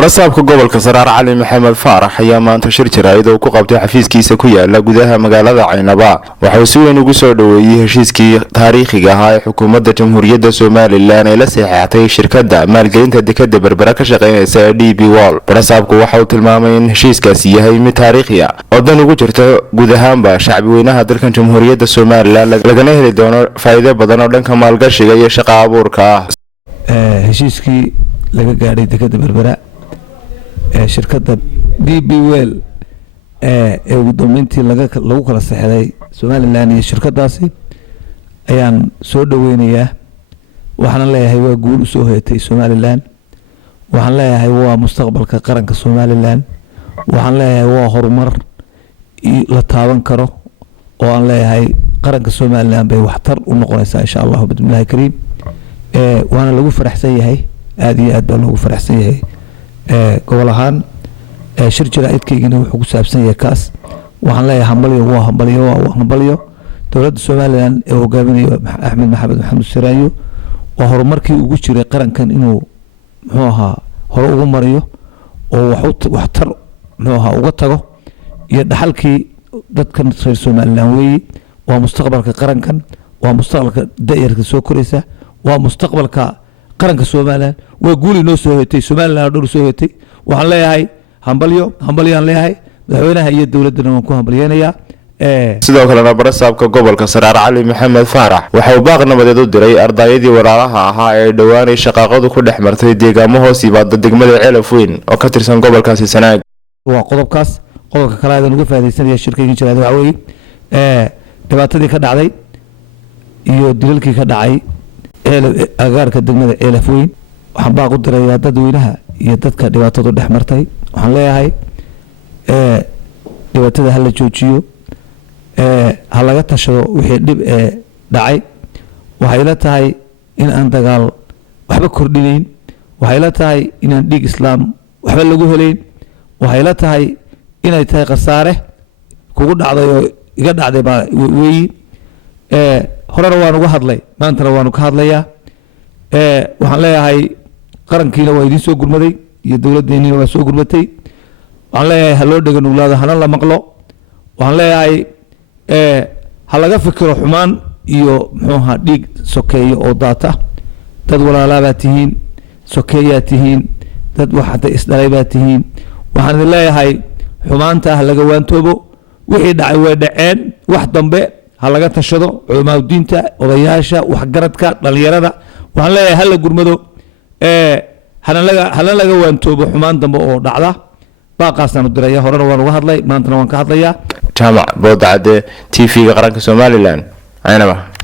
barasaabka gobolka Saraar Cali Maxamed Faarax ayaa maanta shir jiraayad oo ku qabtay xafiiskiisa ku yaala gudaha magaalada Caynaba waxa uu si weyn ugu soo dhaweeyay heshiiskii taariikhiga ah ee xukuumadda Jamhuuriyadda Soomaaliland ee la saxeexatay shirkadda maalgelinta dekedda Berbera ka shaqeynaysa DP World. barasaabku waxa uu tilmaamay in heshiiskaasi yahay mid taariikhi ah oo dan ugu jirta guud ahaanba shacbi weynaha dalkan Jamhuuriyadda Soomaaliland lagana heli doono faa'iido badan oo dhanka maalgashiga iyo shaqo abuurka ah. heshiiskii laga gaaray dekedda Berbera shirkadda DP World ugu dambeyntii lagu kala saxeexay Soomaaliland iyo shirkadaasi ayaan soo dhaweynayaa. waxaan leeyahay waa guul soo heetay Soomaaliland, waxaan leeyahay waa mustaqbalka qaranka Soomaaliland, waxaan leeyahay waa horumar la taaban karo oo aan leeyahay qaranka Soomaaliland bay waxtar u noqonaysaa insha Allah bismillaah kariim. waana lagu faraxsan yahay aad iyo aad baa loogu faraxsan yahay gobol ahaan shir jiraa'idkeygina wuxuu ku saabsan yahay kaas. waxaan leeyahay hambalyo dowladda Soomaaliland ee hogaaminayo Axmed Maxamed Siraayo waa horumarkii ugu jiray qarankan inuu muxuu ahaa hore ugu mariyo oo waxtar muxuu ahaa uga tago iyo dhaxalkii dadkan reer Soomaaliland weeye. waa mustaqbalka qarankan, waa mustaqbalka da'yarka soo koraysa, waa mustaqbalka qaranka Soomaaliland. waa guul inoo soo heetay Soomaaliland oo soo heetay. waxaan leeyahay hambalyo aan leeyahay madaxweynaha iyo dowladana waan ku hambalyeynaya. sidoo kalena barasaabka gobolka Saraar Cali Maxamed Faarax waxa uu baaq nabadeed u diray ardaydii walaalaha ahaa ee dhawaanay shaqaqadu ku dhexmartay deegaamo hoos yimaada degmada Ceelaf Weyn oo ka tirsan gobolkaasi Sanaag. waa qodobka kale aan uga faa'iideysanaya shirkayga jiraad waxa weeye dhibaatadii ka dhacday iyo dilalkii ka dhacay agaarka degmada Ceelaf Weyn. waxaan baaq u dirayaa dadweynaha iyo dadka dhibaatadu dhexmartay. waxaan leeyahay dhibaatada hala joojiyo, ha laga tashado wixii dhib dhacay. waxay la tahay in aan dagaal waxba kordhinayn, waxay la tahay inaan dhiig islaam waxba lagu helayn, waxay la tahay inay tahay khasaare kugu dhacday oo iga dhacday baa weeyi. horena waan uga hadlay, maantana waan ka hadlayaa. waxaan leeyahay qarankiina waa idin soo gurmaday iyo dowladdeennina waa soo gurmatay. waxaan leeyahay ha loo dhega nuglaado, hana la maqlo. waxaan leeyahay ha laga fikiro xumaan iyo muxuu ahaa dhiig sokeeyo oo daata. dad walaalaa tihiin, sokeeyaa tihiin, dad waxata isdhalay baa tihiin. waxaan idin leeyahay xumaanta ha laga waantoobo. wixii dhacay way dhaceen, wax dambe ha laga tashado. culimaadudiinta, odayaasha, waxgaradka, dhalinyarada waxaan leeyahay ha la gurmado, hana laga waantoobo xumaan dambe oo dhacda. baaqaasaan u diraya, horena waan uga hadlay, maantana waan ka hadlayaa. jaamac boodacade TV-ga qaranka Soomaaliland Caynaba.